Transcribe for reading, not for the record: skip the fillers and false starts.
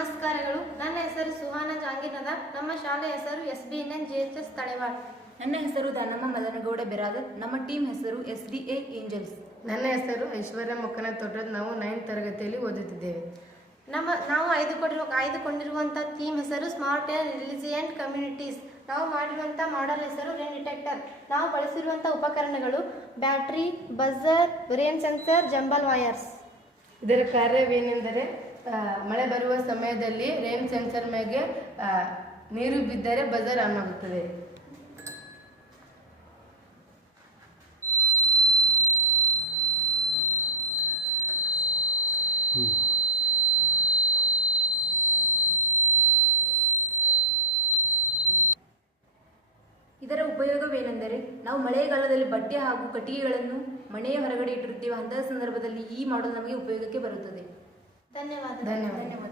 ನಮಸ್ಕಾರಗಳು. ನನ್ನ ಹೆಸರು ಸುಹಾನ ಜಾಂಗಿನದ. ನಮ್ಮ ಶಾಲೆಯ ಹೆಸರು SBNN JHS ತಳೆವಾಡ್. ನನ್ನ ಹೆಸರು ದಾನಮ್ಮ ಮದನಗೌಡ ಬೆರಾದರ್. ನಮ್ಮ ಟೀಮ್ ಹೆಸರು SDA ಏಂಜಲ್ಸ್. ನನ್ನ ಹೆಸರು ಐಶ್ವರ್ಯ ಮುಕ್ಕನ ತೊಟ್ಟದ್. ನಾವು 9th ತರಗತಿಯಲ್ಲಿ ಓದುತ್ತಿದ್ದೇವೆ. ನಾವು ಆಯ್ದುಕೊಂಡಿರುವಂಥ ಥೀಮ್ ಹೆಸರು ಸ್ಮಾರ್ಟ್ ಆ್ಯಂಡ್ ರಿಲಿಜಿಯಂಟ್ ಕಮ್ಯುನಿಟೀಸ್. ನಾವು ಮಾಡಿರುವಂಥ ಮಾಡೆಲ್ ಹೆಸರು ರೇನ್ ಡಿಟೆಕ್ಟರ್. ನಾವು ಬಳಸಿರುವಂಥ ಉಪಕರಣಗಳು battery, buzzer, rain sensor, jumble wires. ಇದರ ಕಾರ್ಯವೇನೆಂದರೆ ಮಳೆ ಬರುವ ಸಮಯದಲ್ಲಿ ರೇನ್ ಸೆನ್ಸರ್ ಮೇಲೆ ನೀರು ಬಿದ್ದರೆ ಬಜರ್ ಆನ್ ಆಗುತ್ತದೆ. ಇದರ ಉಪಯೋಗವೇನೆಂದರೆ ನಾವು ಮಳೆಗಾಲದಲ್ಲಿ ಬಟ್ಟೆ ಹಾಗೂ ಕಟ್ಟಿಗೆಗಳನ್ನು ಮನೆಯ ಹೊರಗಡೆ ಇಟ್ಟಿರುತ್ತೇವೆ. ಅಂತಹ ಸಂದರ್ಭದಲ್ಲಿ ಈ ಮಾಡಲ್ ನಮಗೆ ಉಪಯೋಗಕ್ಕೆ ಬರುತ್ತದೆ. ಧನ್ಯವಾದ. ಧನ್ಯವಾದ.